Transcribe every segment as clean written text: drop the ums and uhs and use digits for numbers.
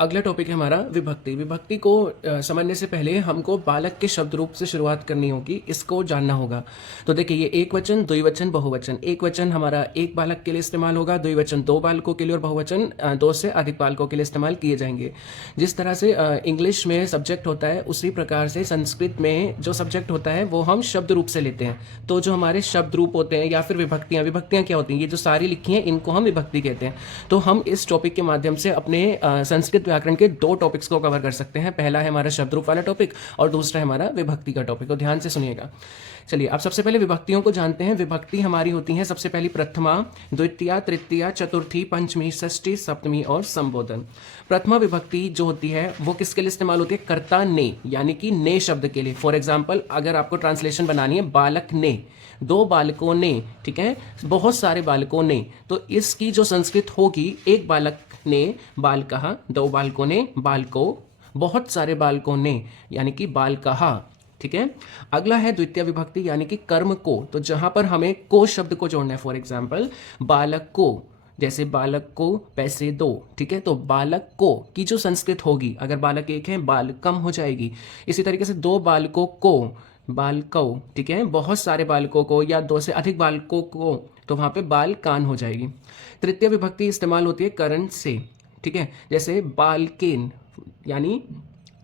अगला टॉपिक है हमारा विभक्ति। विभक्ति को समझने से पहले हमको बालक के शब्द रूप से शुरुआत करनी होगी, इसको जानना होगा। तो देखिए, ये एक वचन, द्विवचन, बहुवचन। एक वचन हमारा एक बालक के लिए इस्तेमाल होगा, द्विवचन दो बालकों के लिए और बहुवचन दो से अधिक बालकों के लिए इस्तेमाल किए जाएंगे। जिस तरह से इंग्लिश में सब्जेक्ट होता है, उसी प्रकार से संस्कृत में जो सब्जेक्ट होता है वो हम शब्द रूप से लेते हैं। तो जो हमारे शब्द रूप होते हैं या फिर विभक्तियाँ, विभक्तियाँ क्या होती हैं? ये जो सारी लिखी हैं इनको हम विभक्ति कहते हैं। तो हम इस टॉपिक के माध्यम से अपने संस्कृत व्याकरण के दो टॉपिक्स को कवर कर सकते हैं। पहला है हमारा शब्द रूप वाला टॉपिक और दूसरा है हमारा विभक्ति का टॉपिक। तो ध्यान से सुनिएगा। चलिए, अब सबसे पहले विभक्तियों को जानते हैं। विभक्ति हमारी होती है सबसे पहली प्रथमा, द्वितीया, तृतीया, चतुर्थी, पंचमी, षष्ठी, सप्तमी और संबोधन। प्रथमा विभक्ति जो होती है वो किसके लिए इस्तेमाल होती है? कर्ता ने, यानी कि ने शब्द के लिए। फॉर एग्जाम्पल, अगर आपको ट्रांसलेशन बनानी है, बालक ने, दो बालकों ने, ठीक है, बहुत सारे बालकों ने, तो इसकी जो संस्कृत होगी, एक बालक ने बाल कहा, दो बालकों ने बाल को, बहुत सारे बालकों ने, यानी कि बाल कहा। ठीक है। अगला है द्वितीय विभक्ति, यानी कि कर्म को। तो जहां पर हमें को शब्द को जोड़ना है, फॉर एग्जाम्पल बालक को, जैसे बालक को पैसे दो, ठीक है, तो बालक को की जो संस्कृत होगी, अगर बालक एक है बाल कम हो जाएगी। इसी तरीके से दो बालकों को बालकौ, ठीक है, बहुत सारे बालकों को या दो से अधिक बालकों को, तो वहां पे बाल कान हो जाएगी। तृतीय विभक्ति इस्तेमाल होती है करण से, ठीक है, जैसे बालकेन, यानी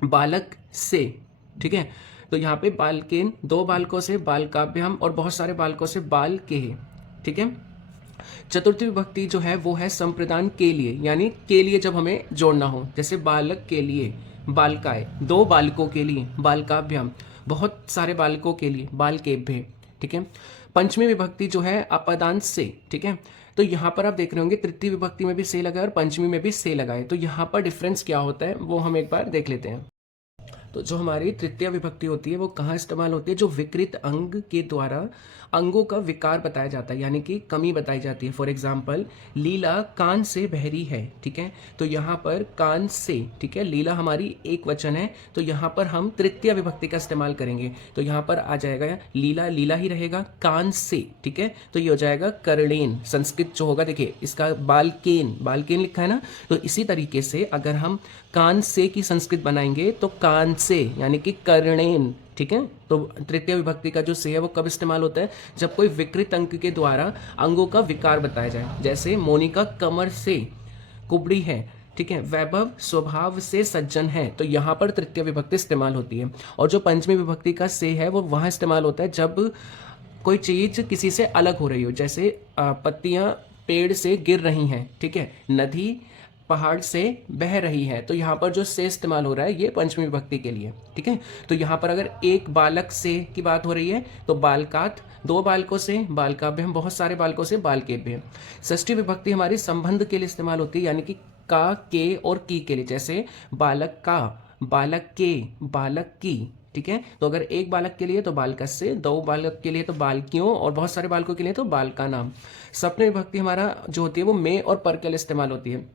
बालक से, ठीक है, तो यहाँ पे बालकेन दो बालकों से, बालकाभ्याम और बहुत सारे बालकों से बाल के, ठीक है। चतुर्थी विभक्ति जो है वो है संप्रदान के लिए, यानी के लिए जब हमें जोड़ना हो, जैसे बालक के लिए बालकाय, दो बालकों के लिए बालकाभ्याम, बहुत सारे बालकों के लिए बालकेभ्य, ठीक है। पंचमी विभक्ति जो है अपदान से, ठीक है, तो यहाँ पर आप देख रहे होंगे तृतीय विभक्ति में भी से लगा है और पंचमी में भी से लगा है। तो यहाँ पर डिफरेंस क्या होता है वो हम एक बार देख लेते हैं। तो जो हमारी तृतीय विभक्ति होती है वो कहाँ इस्तेमाल होती है? जो विकृत अंग के द्वारा अंगों का विकार बताया जाता है, यानी कि कमी बताई जाती है। फॉर एग्जाम्पल, लीला कान से बहरी है, ठीक है, तो यहाँ पर कान से, ठीक है, लीला हमारी एक वचन है, तो यहाँ पर हम तृतीय विभक्ति का इस्तेमाल करेंगे। तो यहाँ पर आ जाएगा लीला, लीला ही रहेगा, कान से, ठीक है, तो ये हो जाएगा कर्णेन। संस्कृत जो होगा, देखिए इसका बालकेन, बालकेन लिखा है ना, तो इसी तरीके से अगर हम कान से की संस्कृत बनाएंगे तो कान से, यानी कि कर्णेन, ठीक है। तो तृतीय विभक्ति का जो से है वो कब इस्तेमाल होता है? जब कोई विकृत अंग के द्वारा अंगों का विकार बताया जाए। जैसे मोनिका कमर से कुबड़ी है, ठीक है, वैभव स्वभाव से सज्जन है, तो यहाँ पर तृतीय विभक्ति इस्तेमाल होती है। और जो पंचमी विभक्ति का से है वो वहाँ इस्तेमाल होता है जब कोई चीज किसी से अलग हो रही हो, जैसे पत्तियां पेड़ से गिर रही हैं, ठीक है, नदी पहाड़ से बह रही है, तो यहाँ पर जो से इस्तेमाल हो रहा है ये पंचमी विभक्ति के लिए, ठीक है। तो यहाँ पर अगर एक बालक से की बात हो रही है तो बालकात, दो बालकों से बालकाभ्यम, बहुत सारे बालकों से बालकेभ्य। षष्ठी विभक्ति हमारी संबंध के लिए इस्तेमाल होती है, यानी कि का, के और की के लिए, जैसे बालक का, बालक के, बालक की, ठीक है। तो अगर एक बालक के लिए तो बालकस्य, दो बालक के लिए तो बालकियों और बहुत सारे बालकों के लिए तो बालका नाम। सप्तमी विभक्ति हमारा जो होती है वो में और पर के लिए इस्तेमाल होती है।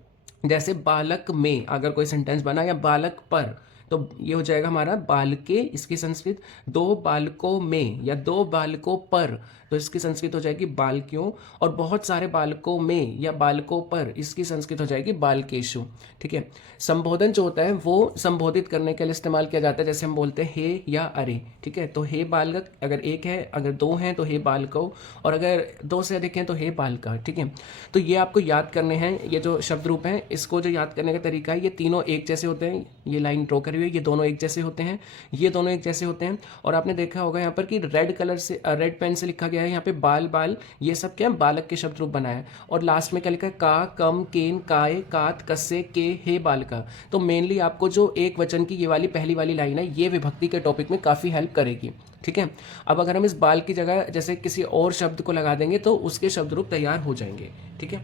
जैसे बालक में अगर कोई सेंटेंस बना, या बालक पर, तो ये हो जाएगा हमारा बालके, इसकी संस्कृत। दो बालकों में या दो बालकों पर, तो इसकी संस्कृत हो जाएगी बालकियों। और बहुत सारे बालकों में या बालकों पर, इसकी संस्कृत हो जाएगी बालकेशु, ठीक है। संबोधन जो होता है वो संबोधित करने के लिए इस्तेमाल किया जाता है, जैसे हम बोलते हैं हे या अरे, ठीक है, तो हे बालक अगर एक है, अगर दो हैं तो हे बालको, और अगर दो से अधिक हैं तो हे बालका, ठीक है। तो ये आपको याद करने हैं, ये जो शब्द रूप हैं इसको जो याद करने का तरीका है, ये तीनों एक जैसे होते हैं, ये लाइन ड्रॉ करी हुई है, ये दोनों एक जैसे होते हैं, ये दोनों एक जैसे होते हैं। और आपने देखा होगा यहाँ पर कि रेड कलर से, रेड पेन से लिखा गया है यहाँ पे बाल, बाल, ये सब क्या बालक के शब्द रूप बनाया है। और लास्ट में क्या लिखा है? का, कम, केन, काय, कात, कस्से, के, हे बालका। तो मेनली आपको जो एक वचन की ये वाली पहली वाली लाइन है ये विभक्ति के टॉपिक में काफ़ी हेल्प करेगी, ठीक है। अब अगर हम इस बाल की जगह जैसे किसी और शब्द को लगा देंगे तो उसके शब्द रूप तैयार हो जाएंगे, ठीक है।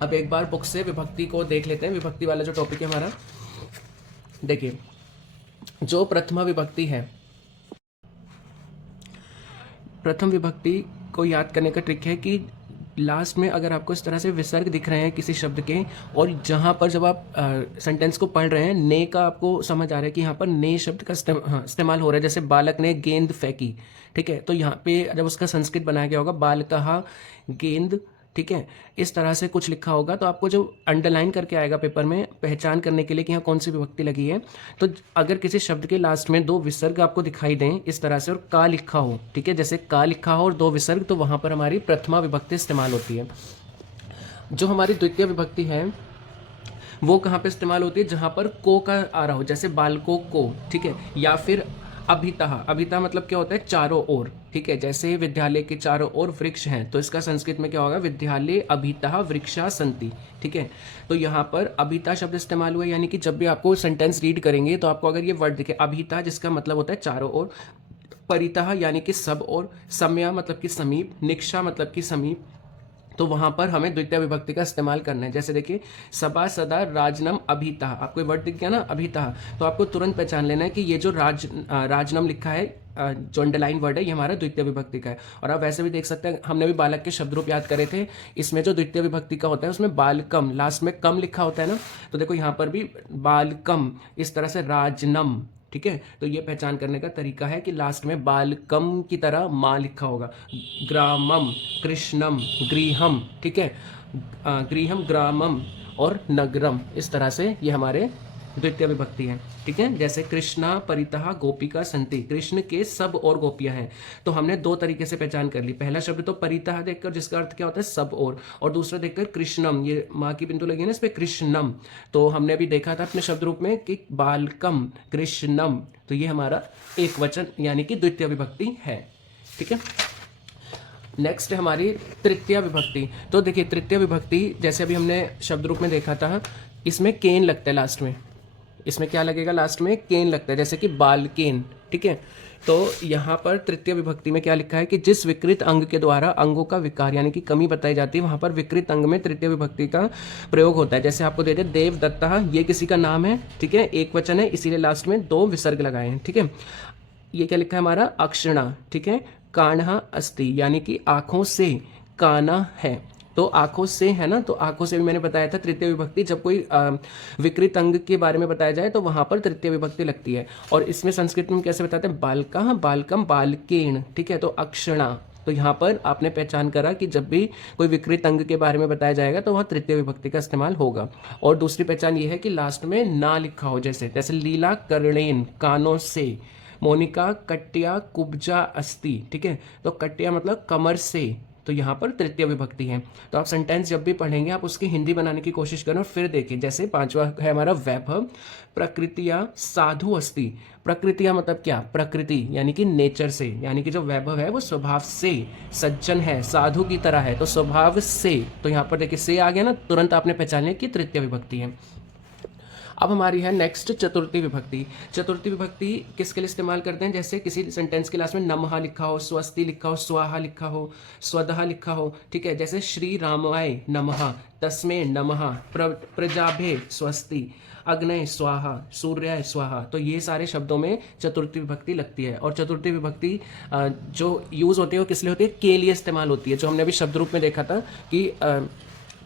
अब एक बार बुक से विभक्ति को देख लेते हैं। विभक्ति वाला जो टॉपिक है हमारा, देखिए जो प्रथमा विभक्ति है, प्रथम विभक्ति को याद करने का ट्रिक है कि लास्ट में अगर आपको इस तरह से विसर्ग दिख रहे हैं किसी शब्द के, और जहाँ पर जब आप सेंटेंस को पढ़ रहे हैं ने का आपको समझ आ रहा है कि यहाँ पर ने शब्द का इस्तेमाल हो रहा है, जैसे बालक ने गेंद फेंकी, ठीक है, तो यहाँ पे जब उसका संस्कृत बनाया गया होगा बालकः गेंद ठीक है, इस तरह से कुछ लिखा होगा। तो आपको जो अंडरलाइन करके आएगा पेपर में पहचान करने के लिए कि यहाँ कौन सी विभक्ति लगी है, तो अगर किसी शब्द के लास्ट में दो विसर्ग आपको दिखाई दें इस तरह से और का लिखा हो, ठीक है, जैसे का लिखा हो और दो विसर्ग, तो वहाँ पर हमारी प्रथमा विभक्ति इस्तेमाल होती है। जो हमारी द्वितीय विभक्ति है वो कहाँ पे इस्तेमाल होती है, जहाँ पर को का आ रहा हो, जैसे बालकों को, ठीक है, या फिर अभितः। अभितः मतलब क्या होता है, चारों ओर, ठीक है, जैसे विद्यालय के चारों ओर वृक्ष हैं, तो इसका संस्कृत में क्या होगा, विद्यालय अभितः वृक्षा सन्ति, ठीक है। तो यहाँ पर अभितः शब्द इस्तेमाल हुआ, यानी कि जब भी आपको सेंटेंस रीड करेंगे तो आपको अगर ये वर्ड दिखे अभितः, जिसका मतलब होता है चारों ओर, परितः यानी कि सब ओर, सम्या मतलब कि समीप, निक्षा मतलब कि समीप, तो वहाँ पर हमें द्वितीय विभक्ति का इस्तेमाल करना है। जैसे देखिए सभा सदा राजनम अभितः, आपको वर्ड दिख गया ना अभितः, तो आपको तुरंत पहचान लेना है कि ये जो राजनम लिखा है, जो अंडरलाइन वर्ड है, ये हमारा द्वितीय विभक्ति का है। और आप वैसे भी देख सकते हैं, हमने भी बालक के शब्द रूप याद करे थे, इसमें जो द्वितीय विभक्ति का होता है उसमें बालकम, लास्ट में कम लिखा होता है ना, तो देखो यहाँ पर भी बालकम, इस तरह से राजनम, ठीक है। तो ये पहचान करने का तरीका है कि लास्ट में बालकम की तरह माँ लिखा होगा, ग्रामम, कृष्णम, गृहम, ठीक है, गृहम, ग्रामम और नगरम, इस तरह से ये हमारे द्वितीय विभक्ति है, ठीक है। जैसे कृष्णा परितः गोपिका संति, कृष्ण के सब और गोपियां हैं, तो हमने दो तरीके से पहचान कर ली। पहला शब्द तो परितः देखकर, जिसका अर्थ क्या होता है सब और दूसरा देखकर कृष्णम, ये माँ की बिंदु लगी है ना इस पे, कृष्णम, तो हमने अभी देखा था अपने शब्द रूप में कि बालकम, कृष्णम, तो ये हमारा एक वचन यानी कि द्वितीय विभक्ति है, ठीक है। नेक्स्ट है हमारी तृतीय विभक्ति। तो देखिए तृतीय विभक्ति जैसे अभी हमने शब्द रूप में देखा था, इसमें केन लगता है लास्ट में, इसमें क्या लगेगा, लास्ट में केन लगता है, जैसे कि बालकेन, ठीक है। तो यहाँ पर तृतीय विभक्ति में क्या लिखा है कि जिस विकृत अंग के द्वारा अंगों का विकार यानी कि कमी बताई जाती है, वहाँ पर विकृत अंग में तृतीय विभक्ति का प्रयोग होता है। जैसे आपको दे दे देवदत्ता, ये किसी का नाम है, ठीक है, एक वचन है, इसीलिए लास्ट में दो विसर्ग लगाए हैं, ठीक है। ये क्या लिखा है हमारा, अक्षणा, ठीक है, कान्हा अस्ति यानी कि आंखों से काना है, तो आंखों से है ना, तो आंखों से भी मैंने बताया था तृतीय विभक्ति, जब कोई विकृत अंग के बारे में बताया जाए तो वहां पर तृतीय विभक्ति लगती है। और इसमें संस्कृत में कैसे बताते हैं, बालका, बालकम, बालकेण, ठीक है, तो अक्षणा, तो यहाँ पर आपने पहचान करा कि जब भी कोई विकृत अंग के बारे में बताया जाएगा तो वहाँ तृतीय विभक्ति का इस्तेमाल होगा। और दूसरी पहचान ये है कि लास्ट में ना लिखा हो, जैसे जैसे लीला कर्णेन, कानों से, मोनिका कट्या कुब्जा अस्ति, ठीक है, तो कट्या मतलब कमर से, तो यहाँ पर तृतीय विभक्ति है। तो आप सेंटेंस जब भी पढ़ेंगे आप उसकी हिंदी बनाने की कोशिश करें और फिर देखिए। जैसे पांचवा है हमारा वैभव, प्रकृतिया साधु अस्ति, प्रकृतिया मतलब क्या, प्रकृति यानी कि नेचर से, यानी कि जो वैभव है वो स्वभाव से सज्जन है, साधु की तरह है, तो स्वभाव से, तो यहाँ पर देखिए से आ गया ना, तुरंत आपने पहचान लिया कि तृतीय विभक्ति है। अब हमारी है नेक्स्ट चतुर्थी विभक्ति। चतुर्थी विभक्ति किसके लिए इस्तेमाल करते हैं, जैसे किसी सेंटेंस के लास्ट में नमः लिखा हो, स्वस्ति लिखा हो, स्वाहा लिखा हो, स्वदह लिखा हो, ठीक है, जैसे श्री रामाय नमः, तस्मै नमः, प्रजाभे स्वस्ति, अग्नय स्वाहा, सूर्याय स्वाहा, तो ये सारे शब्दों में चतुर्थी विभक्ति लगती है। और चतुर्थी विभक्ति जो यूज होती है वो किस लिए होती है, के लिए इस्तेमाल होती है, जो हमने अभी शब्द रूप में देखा था कि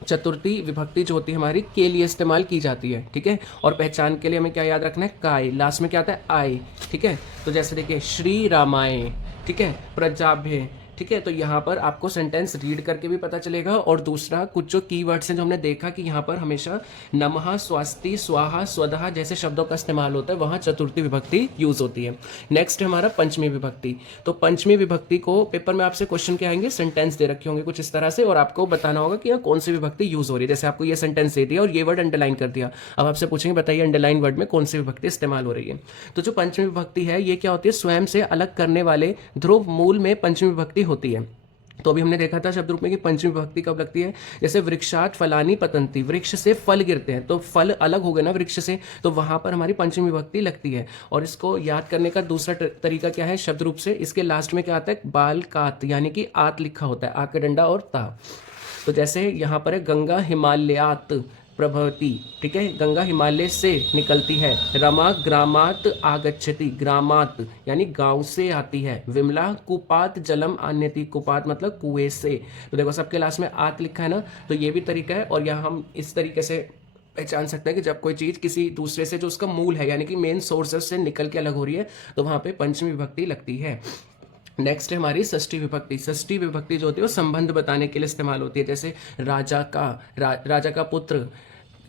चतुर्थी विभक्ति जो होती है हमारी के लिए इस्तेमाल की जाती है, ठीक है। और पहचान के लिए हमें क्या याद रखना है, काय, लास्ट में क्या आता है, आय, ठीक है। तो जैसे देखिए श्री रामाय, ठीक है, प्रजाभ्य, ठीक है, तो यहाँ पर आपको सेंटेंस रीड करके भी पता चलेगा। और दूसरा कुछ जो कीवर्ड्स हैं जो हमने देखा कि यहाँ पर हमेशा नमः, स्वस्ति, स्वाहा, स्वदहा जैसे शब्दों का इस्तेमाल होता है, वहाँ चतुर्थी विभक्ति यूज होती है। नेक्स्ट है हमारा पंचमी विभक्ति। तो पंचमी विभक्ति को पेपर में आपसे क्वेश्चन क्या आएंगे, सेंटेंस दे रखे होंगे कुछ इस तरह से, और आपको बताना होगा कि यहाँ कौन सी विभक्ति यूज हो रही है। जैसे आपको ये सेंटेंस दे दिया और ये वर्ड अंडरलाइन कर दिया, अब आपसे पूछेंगे बताइए अंडरलाइन वर्ड में कौन सी विभक्ति इस्तेमाल हो रही है। तो जो पंचमी विभक्ति है ये क्या होती है, स्वयं से अलग करने वाले ध्रुव मूल में पंचमी विभक्ति होती है। तो अभी हमने देखा था शब्द रूप में कि पंचमी विभक्ति कब लगती है, जैसे वृक्षात फलानी पतंती, वृक्ष से फल गिरते हैं, तो फल अलग हो गए ना वृक्ष से, तो वहां पर हमारी पंचमी विभक्ति लगती है। और इसको याद करने का दूसरा तरीका क्या है, शब्द रूप से इसके लास्ट में क्या आता है, बाल कात, यानी कि आत लिखा होता है, आ का डंडा और ता। तो जैसे यहाँ पर है गंगा हिमालयात प्रभवती, ठीक है, गंगा हिमालय से निकलती है। रमा ग्रामात आगच्छति, ग्रामात यानी गांव से आती है। विमला कुपात जलम आन्यति, कुपात मतलब कुएं से। तो देखो सबके लास्ट में आत लिखा है ना, तो ये भी तरीका है। और यहाँ हम इस तरीके से पहचान सकते हैं कि जब कोई चीज़ किसी दूसरे से जो उसका मूल है यानी कि मेन सोर्सेस से निकल के अलग हो रही है, तो वहाँ पे पंचमी विभक्ति लगती है। नेक्स्ट है हमारी षष्ठी विभक्ति। षष्ठी विभक्ति जो होती है वो संबंध बताने के लिए इस्तेमाल होती है, जैसे राजा का, राजा का पुत्र,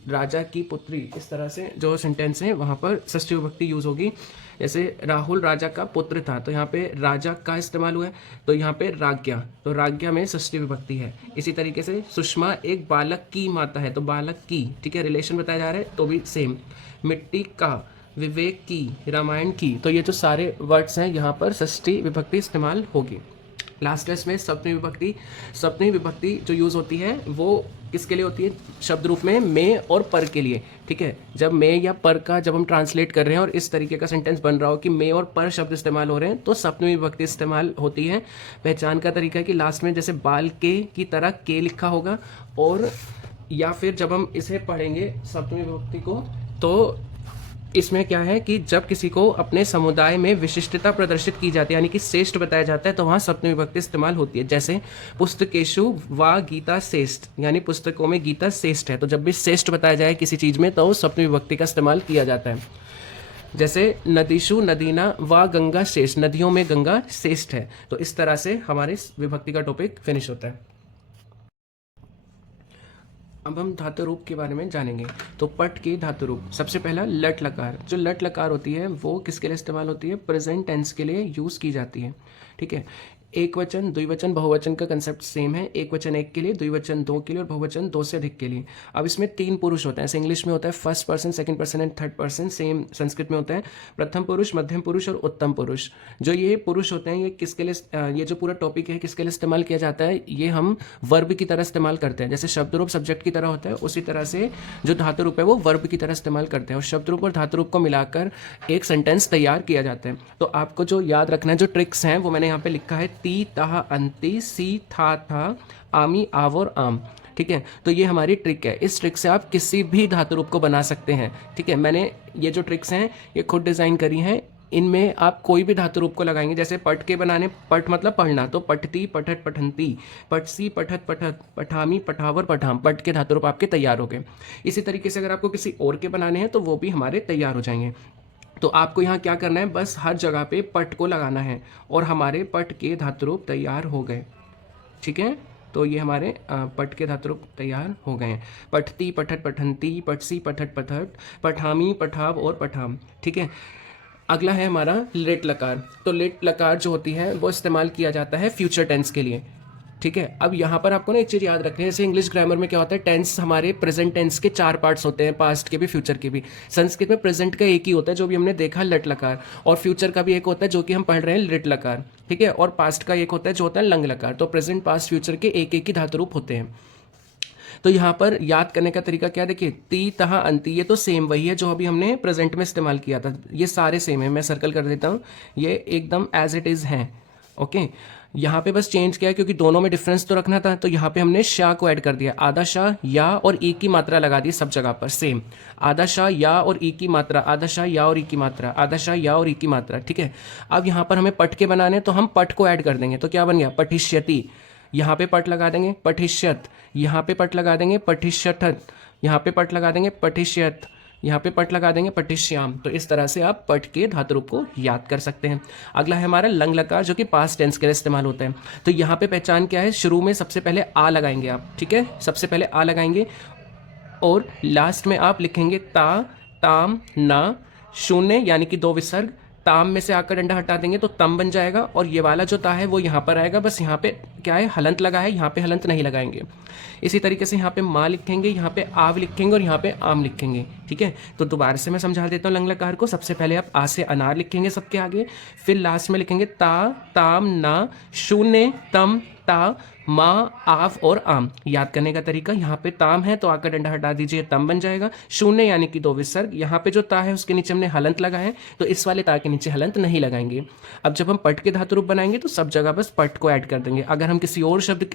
राजा की पुत्री, इस तरह से जो सेंटेंस है वहाँ पर षष्ठी विभक्ति यूज़ होगी। जैसे राहुल राजा का पुत्र था, तो यहाँ पे राजा का इस्तेमाल हुआ है, तो यहाँ पे राज्ञा, तो राज्ञा में षष्ठी विभक्ति है। इसी तरीके से सुषमा एक बालक की माता है, तो बालक की, ठीक है, रिलेशन बताया जा रहा है तो भी सेम। मिट्टी का, विवेक की, रामायण की, तो ये जो सारे वर्ड्स हैं यहाँ पर षष्ठी विभक्ति इस्तेमाल होगी। लास्ट इसमें सप्तमी विभक्ति। सप्तमी विभक्ति जो यूज़ होती है वो किसके लिए होती है? शब्द रूप में मे और पर के लिए, ठीक है। जब मे या पर का जब हम ट्रांसलेट कर रहे हैं और इस तरीके का सेंटेंस बन रहा हो कि मे और पर शब्द इस्तेमाल हो रहे हैं तो सप्तमी विभक्ति इस्तेमाल होती है। पहचान का तरीका है कि लास्ट में जैसे बाल के की तरह के लिखा होगा, और या फिर जब हम इसे पढ़ेंगे सप्तमी विभक्ति को, तो इसमें क्या है कि जब किसी को अपने समुदाय में विशिष्टता प्रदर्शित की जाती है, यानी कि श्रेष्ठ बताया जाता है, तो वहाँ सप्तमी विभक्ति इस्तेमाल होती है। जैसे पुस्तकेषु वा गीता श्रेष्ठ, यानी पुस्तकों में गीता श्रेष्ठ है, तो जब भी श्रेष्ठ बताया जाए किसी चीज़ में तो सप्तमी विभक्ति का इस्तेमाल किया जाता है। जैसे नदीषु नदीना वा गंगा श्रेष्ठ, नदियों में गंगा श्रेष्ठ है। तो इस तरह से हमारे विभक्ति का टॉपिक फिनिश होता है। अब हम धातु रूप के बारे में जानेंगे। तो पट के धातु रूप, सबसे पहला लट लकार। जो लट लकार होती है वो किसके लिए इस्तेमाल होती है? प्रेजेंट टेंस के लिए यूज़ की जाती है, ठीक है। एक वचन, द्विवचन, बहुवचन का कंसेप्ट सेम है। एक वचन एक के लिए, द्विवचन दो के लिए और बहुवचन दो से अधिक के लिए। अब इसमें तीन पुरुष होते हैं, ऐसे इंग्लिश में होता है first person, second person and third person, same Sanskrit में होता है प्रथम पुरुष, मध्यम पुरुष और उत्तम पुरुष। जो ये पुरुष होते हैं ये किसके लिए, ये जो पूरा टॉपिक है किसके लिए इस्तेमाल किया जाता है? ये हम वर्ब की तरह इस्तेमाल करते हैं। जैसे शब्द रूप सब्जेक्ट की तरह होता है, उसी तरह से जो धातु रूप है वो वर्ब की तरह इस्तेमाल करते हैं, और शब्द रूप और धातु रूप को मिलाकर एक सेंटेंस तैयार किया जाता है। तो आपको जो याद रखना है, जो ट्रिक्स हैं वो मैंने यहाँ पे लिखा है, ती तह अंति, सी था, आमी आव और आम, ठीक है। तो ये हमारी ट्रिक है, इस ट्रिक से आप किसी भी धातु रूप को बना सकते हैं, ठीक है। मैंने ये जो ट्रिक्स हैं ये खुद डिज़ाइन करी हैं, इनमें आप कोई भी धातु रूप को लगाएंगे। जैसे पट के बनाने, पट मतलब पढ़ना, तो पठती पठत पठंती, पटसी पठत पठत, पठामी पठावर पठाम, पट के धातु रूप आपके तैयार हो गए। इसी तरीके से अगर आपको किसी और के बनाने हैं तो वो भी हमारे तैयार हो जाएंगे। तो आपको यहाँ क्या करना है, बस हर जगह पे पट को लगाना है और हमारे पट के धातु रूप तैयार हो गए, ठीक है। तो ये हमारे पट के धातु रूप तैयार हो गए हैं। पठती पठत पठंती, पटसी पठत पठट, पठामी पठाव और पठाम, ठीक है। अगला है हमारा लेट लकार। तो लेट लकार जो होती है वो इस्तेमाल किया जाता है फ्यूचर टेंस के लिए, ठीक है। अब यहाँ पर आपको ना एक चीज़ याद रखनी है, जैसे इंग्लिश ग्रामर में क्या होता है, टेंस हमारे प्रेजेंट टेंस के चार पार्ट्स होते हैं, पास्ट के भी फ्यूचर के भी। संस्कृत में प्रेजेंट का एक ही होता है जो भी हमने देखा, लट लकार, और फ्यूचर का भी एक होता है जो कि हम पढ़ रहे हैं, लिट लकार, ठीक है। और पास्ट का एक होता है जो होता है लंग लकार। तो प्रेजेंट पास्ट फ्यूचर के एक एक ही धातु रूप होते हैं। तो यहाँ पर याद करने का तरीका क्या, देखिए, ती तहा अंति, ये तो सेम वही है जो अभी हमने प्रेजेंट में इस्तेमाल किया था, ये सारे सेम है। मैं सर्कल कर देता हूँ, ये एकदम एज इट इज़ हैं, ओके। यहाँ पे बस चेंज किया क्योंकि दोनों में डिफरेंस तो रखना था, तो यहाँ पे हमने शाह को ऐड कर दिया, आधा शाह, या और ई की मात्रा लगा दी सब जगह पर सेम, आधा शाह या और ई की मात्रा, आधा शाह या और ई की मात्रा, आधा शाह या और ई की मात्रा, ठीक है। अब यहाँ पर हमें पट के बनाने, तो हम पट को ऐड कर देंगे, तो क्या बन गया, पठिष्यति, यहाँ पे पट लगा देंगे, पठिष्यत, यहाँ पे पट लगा देंगे, पठिष्यठत, यहाँ पे पट लगा देंगे, पठिष्यत, यहाँ पे पट लगा देंगे, पठिष्याम। तो इस तरह से आप पट के धातु रूप को याद कर सकते हैं। अगला है हमारा लंग लकार, जो कि पास्ट टेंस के लिए इस्तेमाल होता है। तो यहाँ पे पहचान क्या है, शुरू में सबसे पहले आ लगाएंगे आप, ठीक है, सबसे पहले आ लगाएंगे, और लास्ट में आप लिखेंगे ता, ताम, ना, शून्य यानी कि दो विसर्ग, ताम में से आकर डंडा हटा देंगे तो तम बन जाएगा, और ये वाला जो ता है वो यहाँ पर आएगा, बस यहाँ पे क्या है, हलंत लगा है, यहाँ पे हलंत नहीं लगाएंगे। इसी तरीके से यहाँ पे माँ लिखेंगे, यहाँ पे आव लिखेंगे और यहाँ पे आम लिखेंगे, ठीक है। तो दोबारा से मैं समझा देता हूँ लंग लकार को। सबसे पहले आप आ से अनार लिखेंगे सबके आगे, फिर लास्ट में लिखेंगे ता, ताम, ना, शून्य, तम, ता, माँ, आव और आम। याद करने का तरीका, यहाँ पे ताम है तो आकर डंडा हटा दीजिए, तम बन जाएगा। शून्य यानी कि दो विसर्ग, यहाँ पे जो ता है उसके नीचे हमने हलंत लगा है, तो इस वाले ता के नीचे हलंत नहीं लगाएंगे। अब जब हम पट के धातु रूप बनाएंगे तो सब जगह बस पट को ऐड कर देंगे। अगर हम किसी और शब्द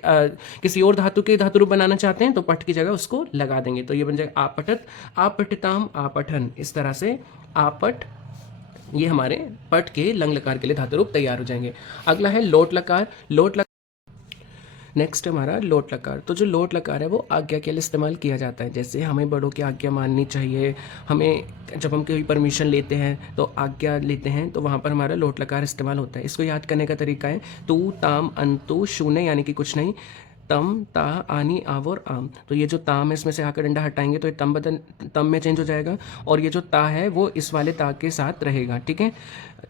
किसी और धातु के धातु रूप बनाना चाहते हैं तो पट की जगह उसको लगा देंगे, तो ये बन जाएगा आपटत, आपटिताम, आपठन। इस तरह से आपट, ये हमारे पट के लंग लकार के लिए धातु रूप तैयार हो जाएंगे। अगला है लोट लकार। लोट लकार नेक्स्ट हमारा लोट लकार। तो जो लोट लकार है वो आज्ञा के लिए इस्तेमाल किया जाता है। जैसे हमें बड़ों की आज्ञा माननी चाहिए, हमें जब हम कोई परमिशन लेते हैं तो आज्ञा लेते हैं तो वहाँ पर हमारा लोट लकार इस्तेमाल होता है। इसको याद करने का तरीका है तू ताम अंतु शून्य यानी कि कुछ नहीं, तम ता आनी आव और आम। तो ये जो ताम है इसमें से आकर डंडा हटाएंगे तो ये तम में चेंज हो जाएगा, और ये जो ता है वो इस वाले ता के साथ रहेगा। ठीक है,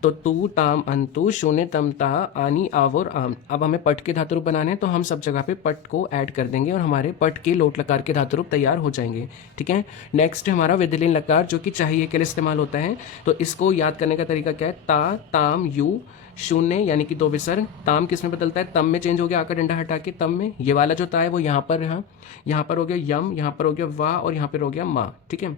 तो तू ताम अंतु शून्य तम ता आनी आव और आम। अब हमें पट के धातु रूप बनाने हैं तो हम सब जगह पे पट को ऐड कर देंगे और हमारे पट के लोट लकार के धातु रूप तैयार हो जाएंगे। ठीक है, नेक्स्ट हमारा विधिलीन लकार जो कि चाहिए के लिए इस्तेमाल होता है। तो इसको याद करने का तरीका क्या है, ता ताम यू शून्य यानी कि दो विसर्ग, ताम किस में बदलता है, तम में चेंज हो गया, आकर डंडा हटा के तम में। ये वाला जो ता है वो यहाँ पर यहाँ पर हो गया यम, यहाँ पर हो गया वा और यहाँ पर हो गया मा। ठीक है,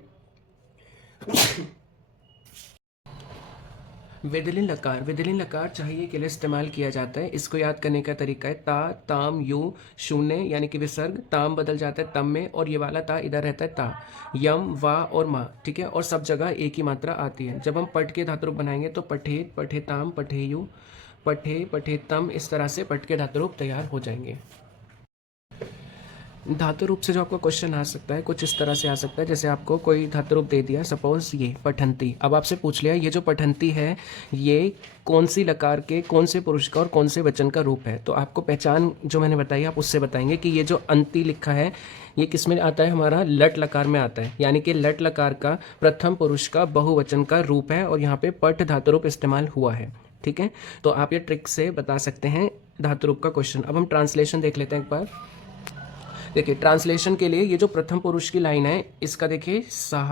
विधिलीन लकार। विधिलीन लकार चाहिए के लिए इस्तेमाल किया जाता है। इसको याद करने का तरीका है ता ताम यू शून्य यानी कि विसर्ग, ताम बदल जाता है तम में और ये वाला ता इधर रहता है ता, यम वा और मा। ठीक है, और सब जगह एक ही मात्रा आती है। जब हम पट के धातु रूप बनाएंगे तो पठेत पठेताम पठेयु पठे पठेतम, इस तरह से पट के धातु रूप तैयार हो जाएंगे। धातु रूप से जो आपको क्वेश्चन आ सकता है कुछ इस तरह से आ सकता है, जैसे आपको कोई धातु रूप दे दिया, सपोज ये पठंती। अब आपसे पूछ लिया ये जो पठंती है ये कौन सी लकार के कौन से पुरुष का और कौन से वचन का रूप है। तो आपको पहचान जो मैंने बताई आप उससे बताएंगे कि ये जो अंति लिखा है ये किस में आता है, हमारा लट लकार में आता है। यानी कि लट लकार का प्रथम पुरुष का बहुवचन का रूप है और यहाँ पे पट धातु रूप इस्तेमाल हुआ है। ठीक है, तो आप ये ट्रिक से बता सकते हैं धातु रूप का क्वेश्चन। अब हम ट्रांसलेशन देख लेते हैं एक बार। देखिए ट्रांसलेशन के लिए ये जो प्रथम पुरुष की लाइन है इसका देखिए सह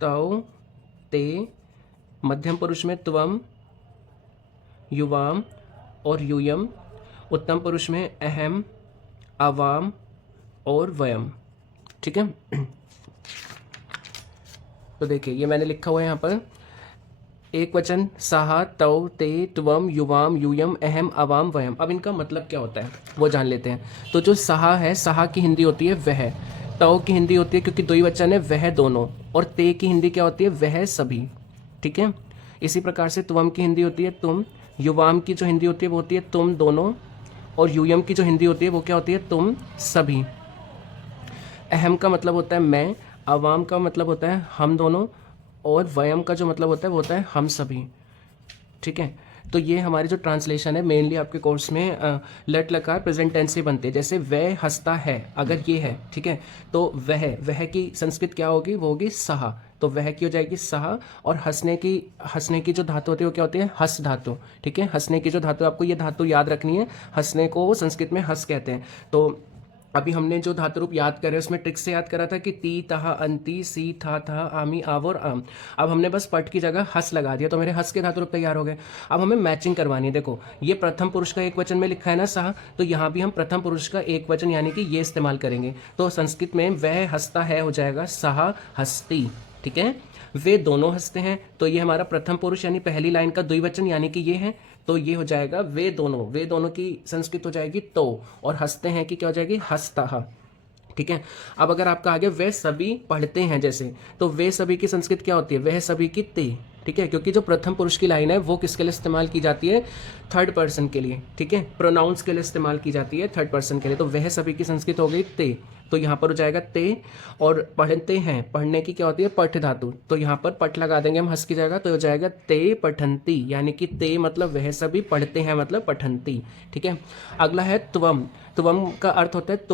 तौ ते, मध्यम पुरुष में त्वम युवाम और यूयम, उत्तम पुरुष में अहम आवाम और वयम। ठीक है, तो देखिए ये मैंने लिखा हुआ है यहाँ पर एक वचन सह तौ ते त्वम युवाम यूयम अहम अवाम वयम। अब इनका मतलब क्या होता है वो जान लेते हैं। तो जो सह है, सह की हिंदी होती है वह, तौ की हिंदी होती है क्योंकि दो ही वचन है वह दोनों, और ते की हिंदी क्या होती है वह सभी। ठीक है, इसी प्रकार से त्वम की हिंदी होती है तुम, युवाम की जो हिंदी होती है वो होती है तुम दोनों, और यूयम की जो हिंदी होती है वो क्या होती है तुम सभी। अहम का मतलब होता है मैं, अवाम का मतलब होता है हम दोनों, और वयम का जो मतलब होता है वो होता है हम सभी। ठीक है, तो ये हमारी जो ट्रांसलेशन है मेनली आपके कोर्स में लट लकार प्रेजेंट टेंस से बनते हैं। जैसे वह हंसता है, अगर ये है ठीक है तो वह की संस्कृत क्या होगी, वो होगी सह। तो वह की हो जाएगी सह, और हंसने की जो धातु होती है वो क्या होती है हस धातु। ठीक है, हंसने की जो धातु, आपको ये धातु याद रखनी है, हंसने को संस्कृत में हंस कहते हैं। तो अभी हमने जो धातु रूप याद करे उसमें ट्रिक से याद करा था कि ती तहा अंति सी था आमी आव और आम। अब हमने बस पट की जगह हस लगा दिया तो मेरे हस के धातु रूप तैयार हो गए। अब हमें मैचिंग करवानी है। देखो ये प्रथम पुरुष का एक वचन में लिखा है ना सह, तो यहाँ भी हम प्रथम पुरुष का एक वचन यानी कि ये इस्तेमाल करेंगे। तो संस्कृत में वह हंसता है हो जाएगा सह हस्ती। ठीक है, वे दोनों हंसते हैं, तो ये हमारा प्रथम पुरुष यानी पहली लाइन का द्विवचन यानी कि ये है, तो ये हो जाएगा वे दोनों की संस्कृत हो जाएगी तो, और हंसते हैं कि क्या हो जाएगी हंसता। ठीक है, अब अगर आपका आगे वे सभी पढ़ते हैं जैसे, तो वे सभी की संस्कृत क्या होती है, वह सभी की ते। ठीक है, क्योंकि जो प्रथम पुरुष की लाइन है वो किसके लिए इस्तेमाल की जाती है, थर्ड पर्सन के लिए। ठीक है, प्रोनाउंस के लिए इस्तेमाल की जाती है थर्ड पर्सन के लिए, तो वह सभी की संस्कृत हो गई ते, तो यहाँ पर हो जाएगा ते। और पढ़ते हैं, पढ़ने की क्या होती है पठ धातु, तो यहाँ पर पठ लगा देंगे हम हंस की जगह, तो हो जाएगा ते पठंती, यानी कि ते मतलब वह सभी, पढ़ते हैं मतलब पठंती। ठीक है, अगला है त्वम। त्वम का अर्थ होता है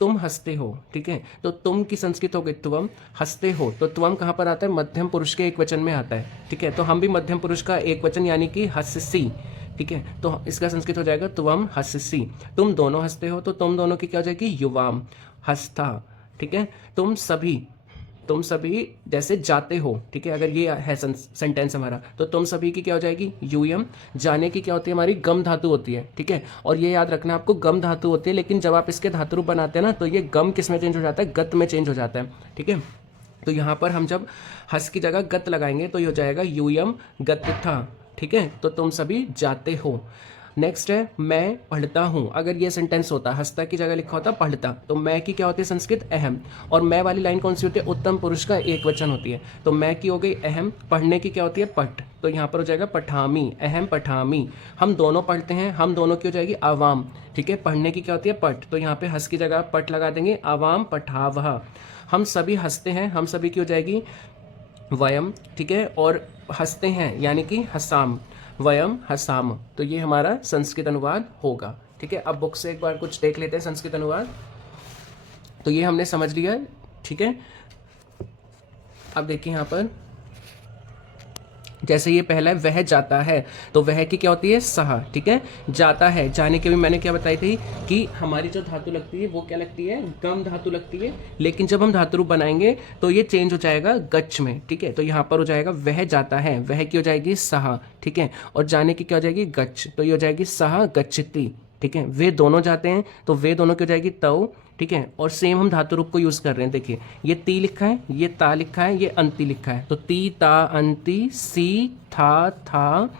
तुम हंसते हो। ठीक है, तो तुम की संस्कृत हो गई त्वम, हंसते हो, तो त्वम कहाँ पर आता है, मध्यम पुरुष के एक वचन में आता है। ठीक है, तो हम भी मध्यम पुरुष का एक वचन यानी कि हंससी। ठीक है, तो इसका संस्कृत हो जाएगा त्वम हंससी। तुम दोनों हंसते हो, तो तुम दोनों की क्या हो जाएगी युवाम हंसता। ठीक है, तुम सभी जैसे जाते हो। ठीक है, अगर ये है सेंटेंस हमारा, तो तुम सभी की क्या हो जाएगी यूयम। जाने की क्या होती है हमारी गम धातु होती है। ठीक है, और ये याद रखना आपको गम धातु होती है, लेकिन जब आप इसके धातु रूप बनाते हैं ना तो ये गम किस में चेंज हो जाता है, गत में चेंज हो जाता है। ठीक है, तो यहाँ पर हम जब हस की जगह गत लगाएंगे तो ये हो जाएगा यूयम गत था। ठीक है, तो तुम सभी जाते हो। नेक्स्ट है मैं पढ़ता हूँ। अगर ये सेंटेंस होता हंसता की जगह लिखा होता पढ़ता, तो मैं की क्या होती है संस्कृत अहम, और मैं वाली लाइन कौन सी होती है उत्तम पुरुष का एक वचन होती है, तो मैं की हो गई अहम, पढ़ने की क्या होती है पठ, तो यहाँ पर हो जाएगा पठामी, अहम पठामी। हम दोनों पढ़ते हैं, हम दोनों की हो जाएगी आवाम, ठीक है। पढ़ने की क्या होती है पट, तो यहाँ पे हंस की जगह पट लगा देंगे, आवाम पठावह। हम सभी हंसते हैं, हम सभी की हो जाएगी वयम, ठीक है। और हंसते हैं यानी कि हसाम, वयम हसाम। तो ये हमारा संस्कृत अनुवाद होगा, ठीक है। अब बुक से एक बार कुछ देख लेते हैं संस्कृत अनुवाद। तो ये हमने समझ लिया, ठीक है। अब देखिए यहाँ पर जैसे ये पहला है वह जाता है, तो वह की क्या होती है सहा, ठीक है। जाता है, जाने के भी मैंने क्या बताई थी कि हमारी जो धातु लगती है वो क्या लगती है, गम धातु लगती है। लेकिन जब हम धातु रूप बनाएंगे तो ये चेंज हो जाएगा गच्छ में, ठीक है। तो यहाँ पर हो जाएगा वह जाता है, वह की हो जाएगी सहा, ठीक है। और जाने की क्या हो जाएगी गच्छ, तो ये हो जाएगी सहा गच्छति, ठीक है। वे दोनों जाते हैं, तो वे दोनों की हो जाएगी तव, ठीक है। और सेम हम धातु रूप को यूज कर रहे हैं, देखिए ये ती लिखा है, ये ता लिखा है, ये अंति लिखा है। तो ती ता अंति, सी था,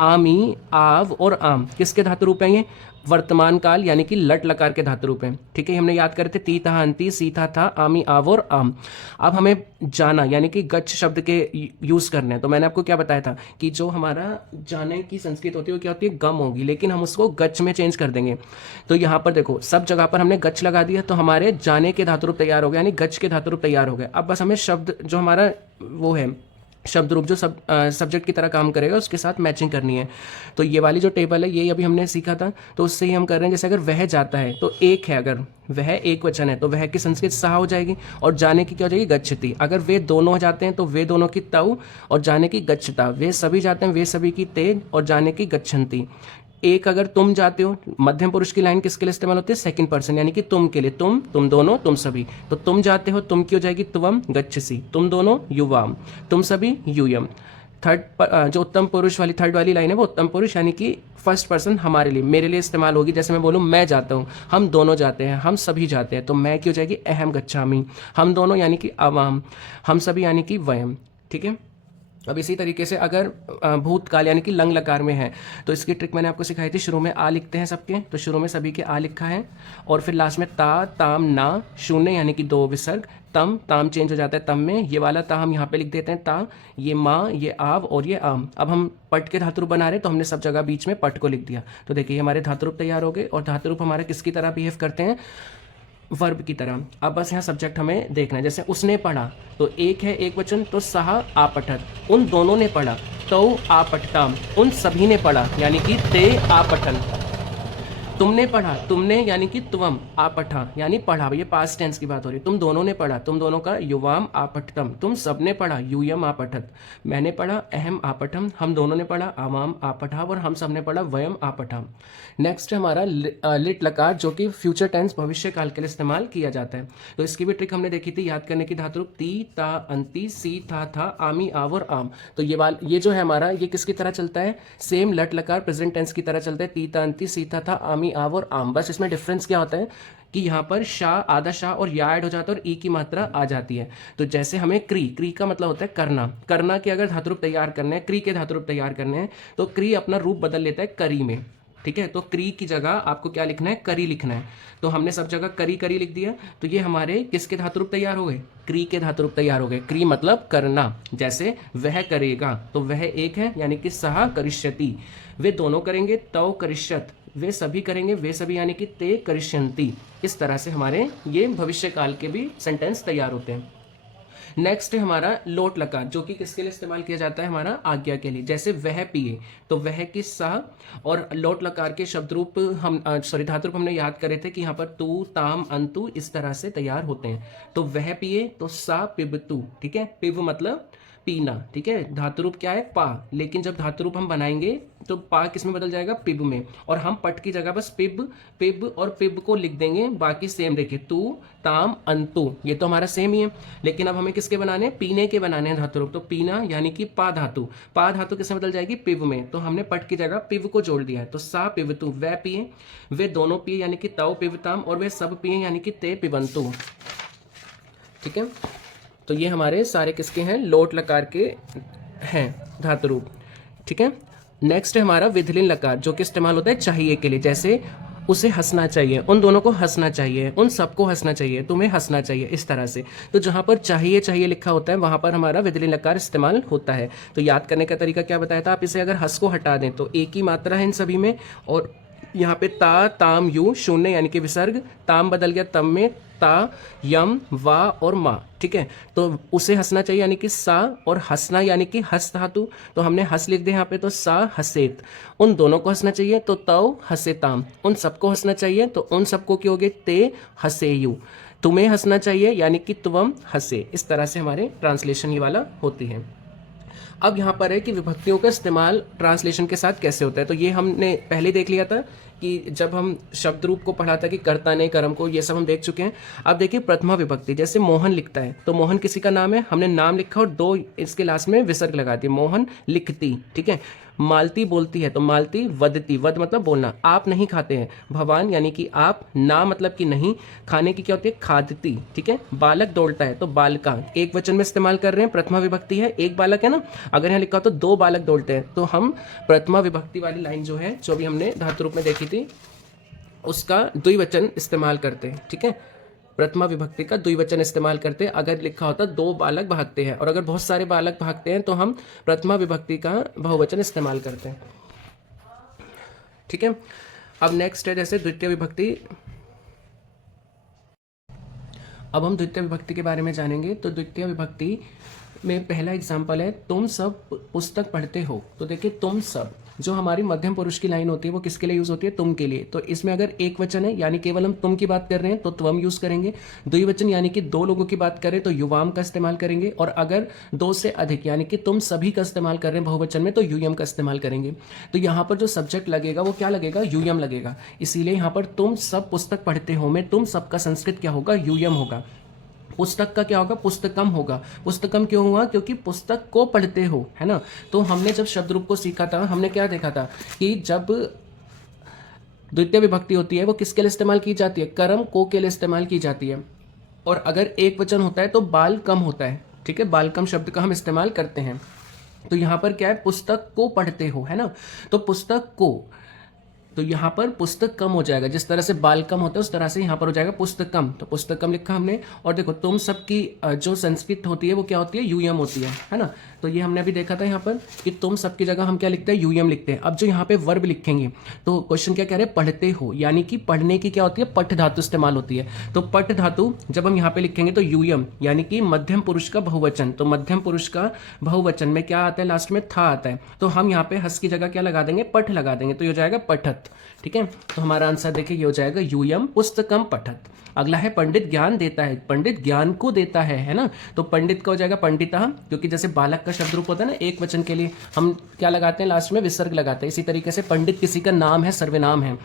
आमी आव और आम किसके धातु रूप हैं, ये वर्तमान काल यानी कि लट लकार के धातु रूप हैं, ठीक है। हमने याद करे थे ती था अंति, सी था, आमी आव और आम। अब हमें जाना यानी कि गच्छ शब्द के यूज करने हैं। तो मैंने आपको क्या बताया था कि जो हमारा जाने की संस्कृत होती है वो क्या होती है गम होगी, लेकिन हम उसको गच्छ में चेंज कर देंगे। तो यहाँ पर देखो सब जगह पर हमने गच्छ लगा दिया, तो हमारे जाने के धातु रूप तैयार हो गए, यानी गच्छ के धातु रूप तैयार हो गए। अब बस हमें शब्द जो हमारा वो है शब्द रूप जो सब्जेक्ट की तरह काम करेगा उसके साथ मैचिंग करनी है। तो ये वाली जो टेबल है ये अभी हमने सीखा था, तो उससे ही हम कर रहे हैं। जैसे अगर वह जाता है तो एक है, अगर वह एक वचन है तो वह की संस्कृत सहा हो जाएगी, और जाने की क्या हो जाएगी गच्छति। अगर वे दोनों हो जाते हैं तो वे दोनों की तव, और जाने की गच्छता। वे सभी जाते हैं, वे सभी की तेज, और जाने की गच्छन्ति। एक अगर तुम जाते हो, मध्यम पुरुष की लाइन किसके लिए इस्तेमाल होती है, सेकंड पर्सन यानी कि तुम के लिए, तुम दोनों, तुम सभी। तो तुम जाते हो, तुम की हो जाएगी त्वम गच्छसि, तुम दोनों युवाम, तुम सभी यूयम। थर्ड जो उत्तम पुरुष वाली थर्ड वाली लाइन है वो उत्तम पुरुष यानी कि फर्स्ट पर्सन हमारे लिए, मेरे लिए इस्तेमाल होगी। जैसे मैं बोलूँ मैं जाता हूँ, हम दोनों जाते हैं, हम सभी जाते हैं, तो मैं की हो जाएगी अहम गच्छामि, हम दोनों यानी कि अवाम, हम सभी यानी कि वयम, ठीक है। अब इसी तरीके से अगर भूतकाल यानी कि लंग लकार में है तो इसकी ट्रिक मैंने आपको सिखाई थी। शुरू में आ लिखते हैं सबके, तो शुरू में सभी के आ लिखा है, और फिर लास्ट में ता ताम ना शून्य यानी कि दो विसर्ग, तम ताम चेंज हो जाता है तम में, ये वाला ता हम यहाँ पे लिख देते हैं ता, ये माँ, ये आव और ये आम। अब हम पट के धातु रूप बना रहे हैं तो हमने सब जगह बीच में पट को लिख दिया। तो देखिए हमारे धातु रूप तैयार हो गए, और धातु रूप हमारे किसकी तरह बिहेव करते हैं, वर्ब की तरह। अब बस यहाँ सब्जेक्ट हमें देखना है। जैसे उसने पढ़ा तो एक है एक वचन, तो सहा आपठत, उन दोनों ने पढ़ा, तो आपठताम, उन सभी ने पढ़ा यानी कि ते आपठन। तुमने पढ़ा, तुमने यानी कि त्वम, आपठा यानी पढ़ा, ये पास्ट टेंस की बात हो रही है। तुम दोनों ने पढ़ा, तुम दोनों का युवाम आपठतम, तुम सबने पढ़ा, यूयम आपठत। मैंने पढ़ा, अहम आपठम, हम दोनों ने पढ़ा, आवाम आपठा, और हम सबने पढ़ा, वयम आपठम। नेक्स्ट है हमारा लिट लकार, जो कि फ्यूचर टेंस भविष्य काल के लिए इस्तेमाल किया जाता है। तो इसकी भी ट्रिक हमने देखी थी, याद करने की धातु रूप ती ता अंति, सी था, आमी आव और आम। तो ये जो है हमारा, ये किसकी तरह चलता है, सेम लट लकार प्रेजेंट टेंस की तरह चलता है, ती ता अंति, सी था, आमी आव और आम। बस इसमें डिफरेंस क्या होता है कि यहाँ पर शाह, आधा शाह और या ऐड हो जाता है, और ई की मात्रा आ जाती है। तो जैसे हमें क्री का मतलब होता है करना, करना के अगर धातु रूप तैयार करने हैं, क्री के धातु रूप तैयार करने हैं, तो क्री अपना रूप बदल लेता है करी में, ठीक है। तो क्री की जगह आपको क्या लिखना है, करी लिखना है। तो हमने सब जगह करी लिख दिया, तो ये हमारे किसके धातु रूप तैयार हो गए, क्री के धातु रूप तैयार हो गए। क्री मतलब करना, जैसे वह करेगा तो वह एक है यानी कि सहा करिष्यति, वे दोनों करेंगे तव करिष्यत, वे सभी करेंगे, वे सभी यानी कि ते करिष्यन्ति। इस तरह से हमारे ये भविष्य काल के भी सेंटेंस तैयार होते हैं। नेक्स्ट है हमारा लोट लकार, जो कि किसके लिए इस्तेमाल किया जाता है, हमारा आज्ञा के लिए। जैसे वह पिए, तो वह की सा, और लोट लकार के शब्द रूप हम धातु रूप हमने याद करे थे कि यहाँ पर तू ताम अंतु इस तरह से तैयार होते हैं। तो वह पिए तो सा पिबतु, ठीक है। पिब मतलब पीना, ठीक है। धातु रूप क्या है, पा, लेकिन जब धातु रूप हम बनाएंगे तो पा किस में बदल जाएगा, पिब में, और हम पट की जगह बस पिब और पिब को लिख देंगे, बाकी सेम देखिए तू ताम अंतु, ये तो हमारा सेम ही है। लेकिन अब हमें किसके बनाने हैं, पीने के बनाने हैं धातु रूप। तो पीना यानी कि पा धातु किस में बदल जाएगी, पिब में, तो हमने पट की जगह पिब को जोड़ दिया है। तो सा पिबतु, वह पिए, वे दोनों पिए यानी कि तव पिबताम, और वे सब पिए यानी कि ते पिबंतु, ठीक है। तो ये हमारे सारे किसके हैं, लोट लकार के हैं धातु रूप, ठीक है। नेक्स्ट है हमारा विधिलिन लकार, जो कि इस्तेमाल होता है चाहिए के लिए। जैसे उसे हंसना चाहिए, उन दोनों को हंसना चाहिए, उन सबको हंसना चाहिए, तुम्हें हंसना चाहिए, इस तरह से। तो जहाँ पर चाहिए चाहिए लिखा होता है वहाँ पर हमारा विधिलिंग लकार इस्तेमाल होता है। तो याद करने का तरीका क्या बताया था, आप इसे अगर हंस को हटा दें तो एक ही मात्रा है इन सभी में, और यहाँ पे ता ताम यू शून्य यानी कि विसर्ग, ताम बदल गया तम में, ता यम वा और मा, ठीक है। तो उसे हंसना चाहिए यानी कि सा, और हंसना यानी कि हस धातु, तो हमने हंस लिख दिया यहाँ पे, तो सा हसेत। उन दोनों को हंसना चाहिए तो तव हसेताम, उन सबको हंसना चाहिए तो उन सबको क्या होगे, ते हसेयु। तुम्हें हंसना चाहिए यानी कि तुम हंसे। इस तरह से हमारे ट्रांसलेशन ये वाला होती है। अब यहाँ पर है कि विभक्तियों का इस्तेमाल ट्रांसलेशन के साथ कैसे होता है। तो ये हमने पहले देख लिया था कि जब हम शब्द रूप को पढ़ा था कि कर्ता ने कर्म को, ये सब हम देख चुके हैं। अब देखिए प्रथमा विभक्ति, जैसे मोहन लिखता है तो मोहन किसी का नाम है, हमने नाम लिखा और दो इसके लास्ट में विसर्ग लगा दिए, मोहन लिखती, ठीक है। मालती बोलती है तो मालती वदती, वद मतलब बोलना। आप नहीं खाते हैं, भवान यानी कि आप, ना मतलब कि नहीं, खाने की क्या होती है, खादती, ठीक है। बालक दौड़ता है तो बालका, एक वचन में इस्तेमाल कर रहे हैं, प्रथमा विभक्ति है, एक बालक है ना। अगर यहाँ लिखा हो तो दो बालक दौड़ते हैं, तो हम प्रथमा विभक्ति वाली लाइन जो है, जो भी हमने धातु रूप में देखी थी, उसका द्विवचन इस्तेमाल करते हैं, ठीक है। प्रथमा विभक्ति का द्विवचन इस्तेमाल करते हैं। अगर लिखा होता दो बालक भागते हैं, और अगर बहुत सारे बालक भागते हैं तो हम प्रथमा विभक्ति का बहुवचन इस्तेमाल करते हैं, ठीक है। अब नेक्स्ट है जैसे द्वितीय विभक्ति। अब हम द्वितीय विभक्ति के बारे में जानेंगे। तो द्वितीय विभक्ति में पहला एग्जाम्पल है, तुम सब पुस्तक पढ़ते हो। तो देखिए तुम सब, जो हमारी मध्यम पुरुष की लाइन होती है वो किसके लिए यूज होती है, तुम के लिए। तो इसमें अगर एक वचन है यानी केवल हम तुम की बात कर रहे हैं तो त्वम यूज करेंगे। द्विवचन यानी कि दो लोगों की बात करें तो युवाम का इस्तेमाल करेंगे, और अगर दो से अधिक यानी कि तुम सभी का इस्तेमाल कर रहे हैं बहुवचन में तो यूयम का इस्तेमाल करेंगे। तो यहाँ पर जो सब्जेक्ट लगेगा वो क्या लगेगा, यूयम लगेगा। इसीलिए यहाँ पर तुम सब पुस्तक पढ़ते हो में तुम सबका संस्कृत क्या होगा, यूयम होगा। पुस्तक का क्या होगा, पुस्तकम होगा। पुस्तकम क्यों हुआ, क्योंकि पुस्तक को पढ़ते हो, है ना। तो हमने जब शब्द रूप को सीखा था, हमने क्या देखा था कि जब द्वितीय विभक्ति होती है वो किसके लिए इस्तेमाल की जाती है, कर्म को के लिए इस्तेमाल की जाती है। और अगर एक वचन होता है तो बाल कम होता है, ठीक है। बालकम शब्द का हम इस्तेमाल करते हैं। तो यहाँ पर क्या है, पुस्तक को पढ़ते हो, है ना। तो पुस्तक को, तो यहाँ पर पुस्तक कम हो जाएगा, जिस तरह से बाल कम होता है उस तरह से यहाँ पर हो जाएगा पुस्तकम। तो पुस्तकम लिखा हमने। और देखो तुम सबकी जो संस्कृत होती है वो क्या होती है, यूयम होती है ना। तो ये हमने अभी देखा था यहाँ पर कि तुम सबकी जगह हम क्या लिखते हैं, यूयम लिखते हैं। अब जो यहाँ पे वर्ब लिखेंगे तो क्वेश्चन क्या कह रहे हैं, पढ़ते हो, यानी कि पढ़ने की क्या होती है, पठ धातु इस्तेमाल होती है। तो पठ धातु जब हम यहाँ पे लिखेंगे तो यूयम यानी कि मध्यम पुरुष का बहुवचन। तो मध्यम पुरुष का बहुवचन में क्या आता है, लास्ट में था आता है। तो हम यहाँ पे हस की जगह क्या लगा देंगे, पठ लगा देंगे, तो ये हो जाएगा पठत, ठीक है। तो हमारा आंसर देखिए ये हो जाएगा यूयम पुस्तकम पठत। अगला है पंडित ज्ञान देता है, पंडित ज्ञान को देता है ना। तो पंडित का हो जाएगा पंडिता, क्योंकि जैसे बालक का शब्द रूप होता है ना एक वचन के लिए हम क्या लगाते हैं, लास्ट में विसर्ग लगाते हैं। इसी तरीके से पंडित किसी का नाम है, सर्वनाम है,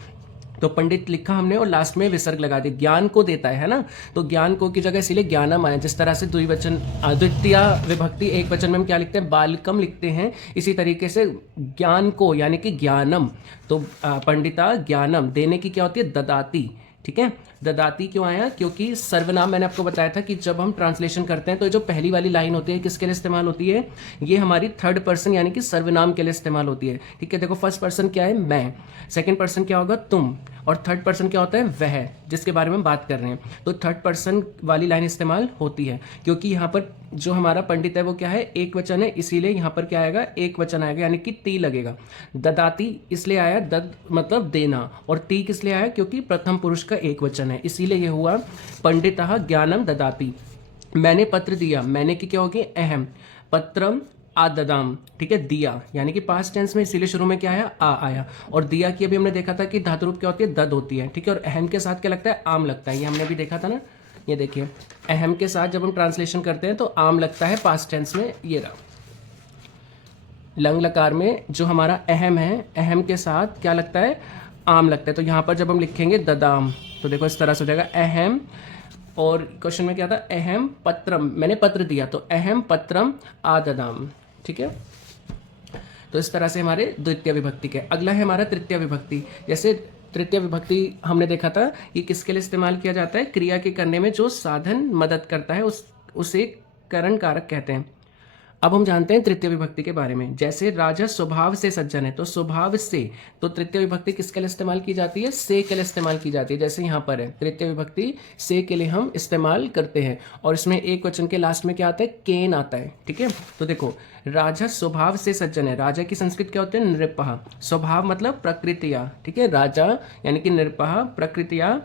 तो पंडित लिखा हमने और लास्ट में विसर्ग लगा दिया, ज्ञान को देता है ना। तो ज्ञान को की जगह इसीलिए ज्ञानम आया। जिस तरह से द्विवचन द्वितीय विभक्ति एक वचन में हम क्या लिखते हैं, बालकम लिखते हैं, इसी तरीके से ज्ञान को यानी कि ज्ञानम। तो पंडिता ज्ञानम, देने की क्या होती है, ददाती, ठीक है। ददाती क्यों आया, क्योंकि सर्वनाम मैंने आपको बताया था कि जब हम ट्रांसलेशन करते हैं तो जो पहली वाली लाइन होती है किसके लिए इस्तेमाल होती है, ये हमारी थर्ड पर्सन यानी कि सर्वनाम के लिए इस्तेमाल होती है, ठीक है। देखो फर्स्ट पर्सन क्या है, मैं, सेकंड पर्सन क्या होगा, तुम, और थर्ड पर्सन क्या होता है, वह, जिसके बारे में बात कर रहे हैं। तो थर्ड पर्सन वाली लाइन इस्तेमाल होती है, क्योंकि यहाँ पर जो हमारा पंडित है वो क्या है, एक वचन है, इसीलिए यहाँ पर क्या आएगा, एक वचन आएगा, यानी कि ती लगेगा। ददाती इसलिए आया, दद मतलब देना, और ती किस लिए आया, क्योंकि प्रथम पुरुष का एक वचन है, इसीलिए ये हुआ पंडितः ज्ञानम ददाति। मैंने पत्र दिया, मैंने की क्या होगी, अहम, पत्रम आददाम, ठीक है। दिया यानी कि पास्ट टेंस में, इसीलिए शुरू में क्या आया, आ आया। और दिया की अभी हमने देखा था कि धातु रूप क्या होती है, दद होती है, ठीक है। और अहम के साथ क्या लगता है, आम लगता है, ये हमने भी देखा था ना। ये देखिए अहम के साथ जब हम ट्रांसलेशन करते हैं तो आम लगता है पास्ट टेंस में, ये रहा। लंग लकार में जो हमारा अहम है, अहम के साथ क्या लगता है, आम लगता है। तो यहाँ पर जब हम लिखेंगे ददाम तो देखो इस तरह से हो जाएगा अहम, और क्वेश्चन में क्या था, अहम पत्रम, मैंने पत्र दिया, तो अहम पत्रम आददाम, ठीक है। तो इस तरह से हमारे द्वितीय विभक्ति के। अगला है हमारा तृतीय विभक्ति। जैसे तृतीय विभक्ति हमने देखा था कि किसके लिए इस्तेमाल किया जाता है, क्रिया के करने में जो साधन मदद करता है उसे करण कारक कहते हैं। अब हम जानते हैं तृतीय विभक्ति के बारे में। जैसे राजा स्वभाव से सज्जन है, तो स्वभाव से, तो तृतीय विभक्ति किसके लिए इस्तेमाल की जाती है? से के लिए इस्तेमाल की जाती है। जैसे यहाँ पर है, तृतीय विभक्ति से के लिए हम इस्तेमाल करते हैं। और इसमें एक वचन के लास्ट में क्या आता है? केन आता है। ठीक है, तो देखो राजा स्वभाव से सज्जन है। राजा की संस्कृत क्या होती है? नृपः। स्वभाव मतलब प्रकृतिया। ठीक है, राजा यानी कि नृपः प्रकृतिया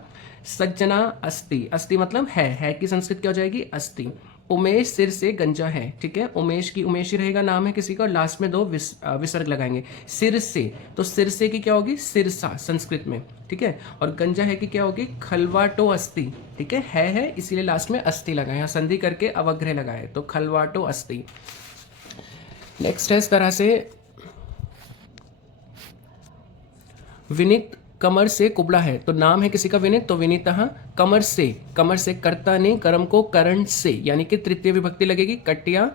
सज्जना अस्ति। अस्ति मतलब है की संस्कृत क्या हो जाएगी? अस्ति। उमेश सिर से गंजा है। ठीक है, उमेश की, उमेश ही रहेगा नाम है किसी का, और लास्ट में दो विसर्ग लगाएंगे। सिर से, तो सिर से की क्या होगी? सिरसा संस्कृत में। ठीक है, और गंजा है कि क्या होगी? खलवाटो अस्ति। ठीक है इसीलिए लास्ट में अस्ति लगाए, यहाँ संधि करके अवग्रह लगाए, तो खलवाटो अस्ति। नेक्स्ट है इस तरह से, विनित कमर से कुबड़ा है, तो नाम है किसी का विनित, तो विनीतः कमर से। कमर से कर्ता ने कर्म को करण से, यानी कि तृतीय विभक्ति लगेगी। कटिया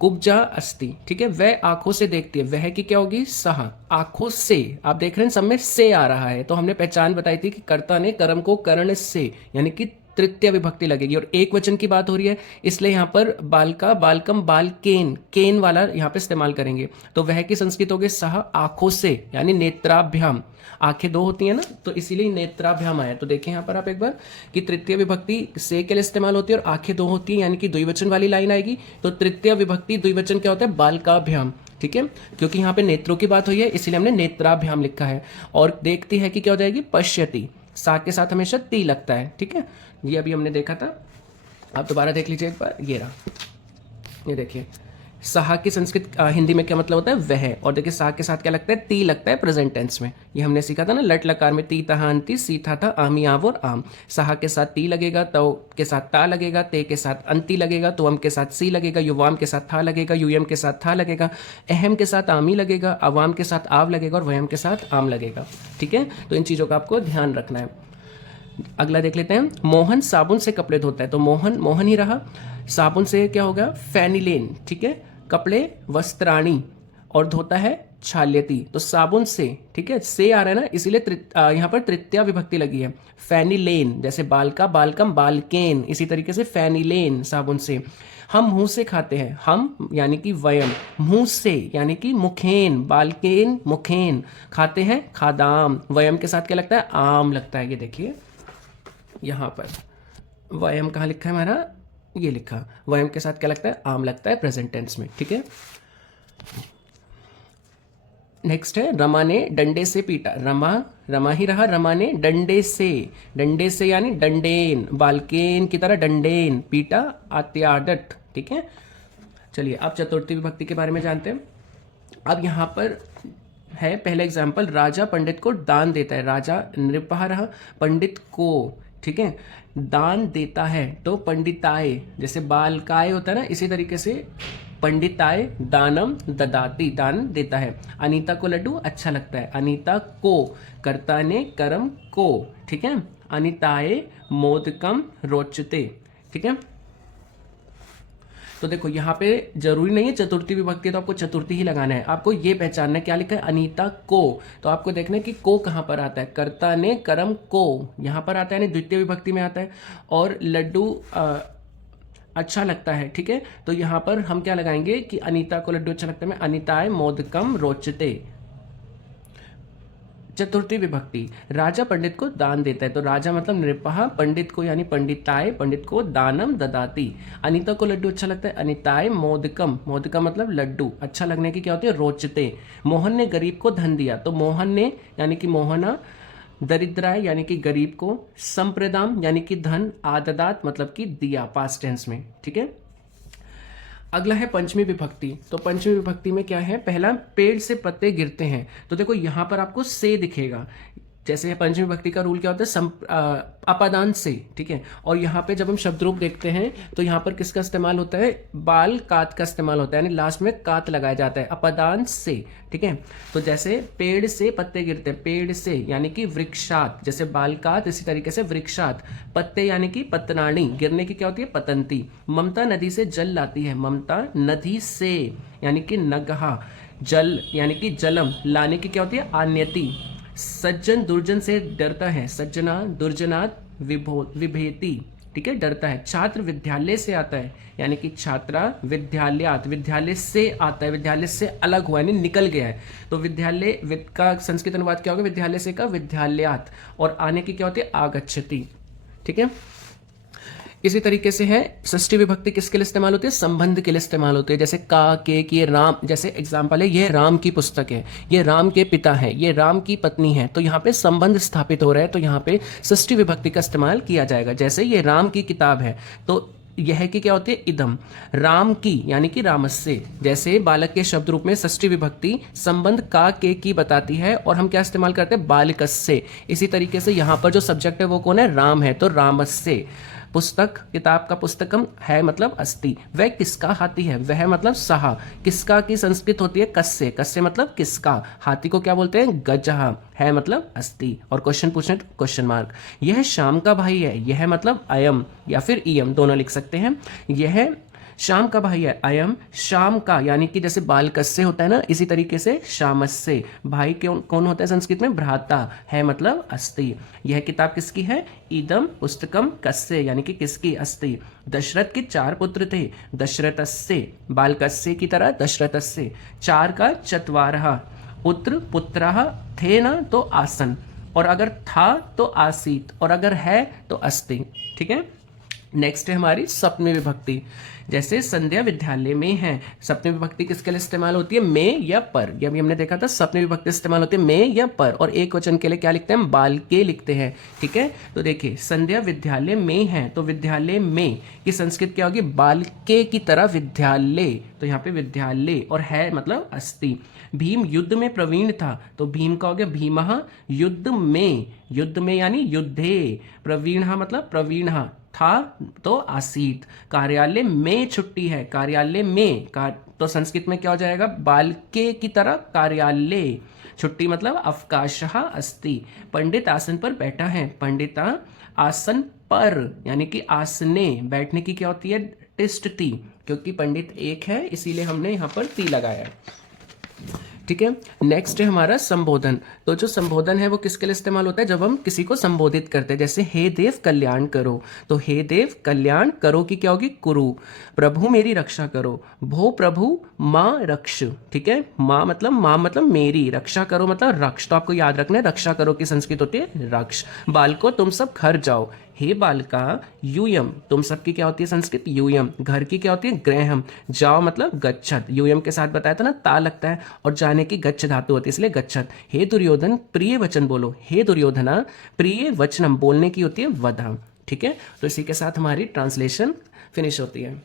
कुब्जा अस्ति। ठीक है, वह आंखों से देखती है। वह की क्या होगी? सह। आंखों से, आप देख रहे हैं सब में से आ रहा है, तो हमने पहचान बताई थी कि कर्ता ने कर्म को करण से, यानी कि तृतीय विभक्ति लगेगी। और एक वचन की बात हो रही है, इसलिए यहाँ पर बालका बालकम बालकेन, केन वाला यहाँ पे इस्तेमाल करेंगे। तो वह की संस्कृत होगी सह आंखों से, यानी नेत्राभ्याम। आंखें दो होती है ना, तो इसीलिए नेत्राभ्याम आया। तो देखें यहाँ पर आप एक बार कि तृतीय विभक्ति से के लिए इस्तेमाल होती है और आंखें दो होती है, यानी कि द्विवचन वाली लाइन आएगी। तो तृतीय विभक्ति द्विवचन क्या होता है? बालकाभ्याम। ठीक है, क्योंकि यहाँ पे नेत्रों की बात हुई है इसीलिए हमने नेत्राभ्याम लिखा है। और देखती है कि क्या हो जाएगी? पश्यति। सा के साथ हमेशा ती लगता है। ठीक है, ये अभी हमने देखा था, आप दोबारा देख लीजिए एक बार। ये रहा, ये देखिए सहा की संस्कृत हिंदी में क्या मतलब होता है? वह। और देखिए सा के साथ क्या लगता है? ती लगता है प्रेजेंट टेंस में। ये हमने सीखा था ना, लट लकार में ती तहा अंति, सी था आमी आव और आम। सहा के साथ ती लगेगा, तो के साथ ता लगेगा, ते के साथ अंति लगेगा, तुअम के साथ सी लगेगा, युवाम के साथ था लगेगा, यूयम के साथ था लगेगा, अहम के साथ आमी लगेगा, अवाम के साथ आव लगेगा और वयम के साथ आम लगेगा। ठीक है, तो इन चीज़ों का आपको ध्यान रखना है। अगला देख लेते हैं, मोहन साबुन से कपड़े धोता है, तो मोहन मोहन ही रहा। साबुन से क्या होगा? फेनिलेन। ठीक है, कपड़े वस्त्राणी, और धोता है छाल्यति, तो साबुन से। ठीक है, से आ रहा है ना, इसीलिए यहाँ पर तृतीया विभक्ति लगी है। फेनिलेन, जैसे बालका बालकम बालकेन, इसी तरीके से फेनिलेन साबुन से। हम मुंह से खाते हैं, हम यानी कि वयम, मुंह से यानी कि मुखेन, बालकेन मुखेन, खाते हैं खादाम। वयम के साथ क्या लगता है? आम लगता है। ये देखिए यहाँ पर वयम कहाँ लिखा है हमारा? ये लिखा। वयम के साथ क्या लगता है? आम लगता है प्रेजेंट टेंस में। ठीक है, नेक्स्ट है, रमा ने डंडे से पीटा। रमा रमा ही रहा, रमा ने डंडे से यानी डंडेन, बालकेन की तरह डंडेन, पीटा अत्याडट। ठीक है, चलिए अब चतुर्थी विभक्ति के बारे में जानते हैं। अब यहाँ पर है पहला एग्जाम्पल, राजा पंडित को दान देता है। राजा नृपः रहा, पंडित को, ठीक है, दान देता है, तो पंडिताय, जैसे बालकाय होता है ना, इसी तरीके से पंडिताय दानम ददाती, दान देता है। अनीता को लड्डू अच्छा लगता है। अनीता को, कर्ता ने कर्म को। ठीक है, अनीताय मोदकम रोचते। ठीक है, तो देखो यहाँ पे जरूरी नहीं है चतुर्थी विभक्ति, तो आपको चतुर्थी ही लगाना है। आपको ये पहचानना है क्या लिखा है? अनीता को, तो आपको देखना है कि को कहाँ पर आता है। कर्ता ने कर्म को यहाँ पर आता है, यानी द्वितीय विभक्ति में आता है। और लड्डू अच्छा लगता है। ठीक है, तो यहाँ पर हम क्या लगाएंगे कि अनीता को लड्डू अच्छा लगता है, अनीताय मोदकम रोचते। चतुर्थी विभक्ति, राजा पंडित को दान देता है, तो राजा मतलब नृपः, पंडित को यानी पंडिताय, पंडित को दानम ददाती। अनीता को लड्डू अच्छा लगता है, अनीताय मोदकम, मोदकम मतलब लड्डू, अच्छा लगने की क्या होती है? रोचते। मोहन ने गरीब को धन दिया, तो मोहन ने यानी कि मोहना, दरिद्राय यानी कि गरीब को, संप्रदाम यानी कि धन, आददात मतलब कि दिया, पास्ट टेंस में। ठीक है, अगला है पंचमी विभक्ति। तो पंचमी विभक्ति में क्या है? पहला, पेड़ से पत्ते गिरते हैं, तो देखो यहाँ पर आपको से दिखेगा। जैसे पंचमी विभक्ति का रूल क्या होता है? अपादान से। ठीक है, और यहाँ पे जब हम शब्द रूप देखते हैं तो यहाँ पर किसका इस्तेमाल होता है? बाल कात का इस्तेमाल होता है, यानी लास्ट में कात लगाया जाता है, अपादान से। ठीक है, तो जैसे पेड़ से पत्ते गिरते हैं, पेड़ से यानी कि वृक्षात, जैसे बालकात इसी तरीके से वृक्षात। पत्ते यानी कि पतनाणी, गिरने की क्या होती है? पतंती। ममता नदी से जल लाती है, ममता नदी से यानी कि नगहा, जल यानी कि जलम, लाने की क्या होती है? आन्यति। सज्जन दुर्जन से डरता है, सज्जना दुर्जनात विभेति। ठीक है, डरता है। छात्र विद्यालय से आता है, यानी कि छात्रा विद्यालयात, विद्यालय से आता है, विद्यालय से अलग हुआ यानी निकल गया है। तो विद्यालय का संस्कृत अनुवाद क्या होगा, विद्यालय से का विद्यालयात, और आने की क्या होती है, आगच्छति। ठीक है, इसी तरीके से है षष्ठी विभक्ति किसके लिए इस्तेमाल होती है, संबंध के लिए इस्तेमाल होती है। जैसे का, के, कि, राम, जैसे एग्जाम्पल है ये राम की पुस्तक है, ये राम के पिता है, ये राम की पत्नी है, तो यहाँ पे संबंध स्थापित हो रहा है, तो यहाँ पे षष्ठी विभक्ति का इस्तेमाल किया जाएगा। जैसे ये राम की किताब है, तो यह की क्या होती है, इदम, राम की यानी कि रामस्य। जैसे बालक के शब्द रूप में षष्ठी विभक्ति संबंध का, के, की बताती है, और हम क्या इस्तेमाल करते हैं, बालकस्य। इसी तरीके से यहाँ पर जो सब्जेक्ट है वो कौन है, राम है, तो रामस्य। पुस्तक, किताब का पुस्तकम है मतलब अस्ति, वह किसका हाथी है, वह मतलब सहा। किसका की संस्कृत होती है कस्य, कस्य मतलब किसका। हाथी को क्या बोलते हैं, गजहा, है मतलब अस्ति। और क्वेश्चन पूछने तो क्वेश्चन मार्क। यह शाम का भाई है, यह मतलब अयम या फिर इयम दोनों लिख सकते हैं। यह शाम का भाई है, अयम शाम का, यानी कि जैसे बालकस्य होता है ना, इसी तरीके से शामस्य। भाई कौन होता है संस्कृत में, भ्राता, है मतलब अस्ति। यह किताब किसकी है, इदम पुस्तकम कस्य, यानी कि किसकी, अस्ति। दशरथ के 4 पुत्र थे, दशरथस्य, बालकस्य की तरह दशरथस्य। 4 का चत्वारः, पुत्र पुत्रः, थे ना तो आसन, और अगर था तो आसीत, और अगर है तो अस्ति। ठीक है, नेक्स्ट है हमारी सप्तमी विभक्ति। जैसे संध्या विद्यालय में है, सप्तमी विभक्ति किसके लिए इस्तेमाल होती है, में या पर। ये अभी हमने देखा था, सप्तमी विभक्ति इस्तेमाल होती है में या पर, और एक वचन के लिए क्या लिखते हैं, बाल के लिखते हैं। ठीक है, तो देखिए संध्या विद्यालय में है, तो विद्यालय में की संस्कृत क्या होगी, बाल के की तरह विद्यालय, तो यहाँ पे विद्यालय, और है मतलब अस्ति। भीम युद्ध में प्रवीण था, तो भीम का हो गया भीमः, युद्ध में यानी युद्धे, प्रवीण मतलब प्रवीण, था तो आसीत। कार्यालय में छुट्टी है, कार्यालय में तो संस्कृत में क्या हो जाएगा, बालके की तरह कार्यालय, छुट्टी मतलब अवकाशः अस्ति। पंडित आसन पर बैठा है, पंडिता आसन पर, यानी कि आसने, बैठने की क्या होती है, तिष्ठति, क्योंकि पंडित एक है इसीलिए हमने यहाँ पर ती लगाया है। ठीक है, नेक्स्ट है हमारा संबोधन। तो जो संबोधन है वो किसके लिए इस्तेमाल होता है, जब हम किसी को संबोधित करते हैं। जैसे हे देव कल्याण करो, तो हे देव कल्याण करो की क्या होगी, कुरु। प्रभु मेरी रक्षा करो, भो प्रभु माँ रक्ष। ठीक है, माँ मतलब मेरी, रक्षा करो मतलब रक्ष, तो आपको याद रखना है रक्षा करो की संस्कृत होती है रक्ष। बालको तुम सब घर जाओ, हे बालका यूयम, तुम सबकी क्या होती है संस्कृत यूयम। घर की क्या होती है गृहम, जाओ मतलब गच्छत, यूयम के साथ बताया था ना ता लगता है, और जाने की गच्छ धातु होती है इसलिए गच्छत। हे दुर्योधन प्रिय वचन बोलो, हे दुर्योधना प्रिय वचनम, बोलने की होती है वधा। ठीक है, तो इसी के साथ हमारी ट्रांसलेशन फिनिश होती है।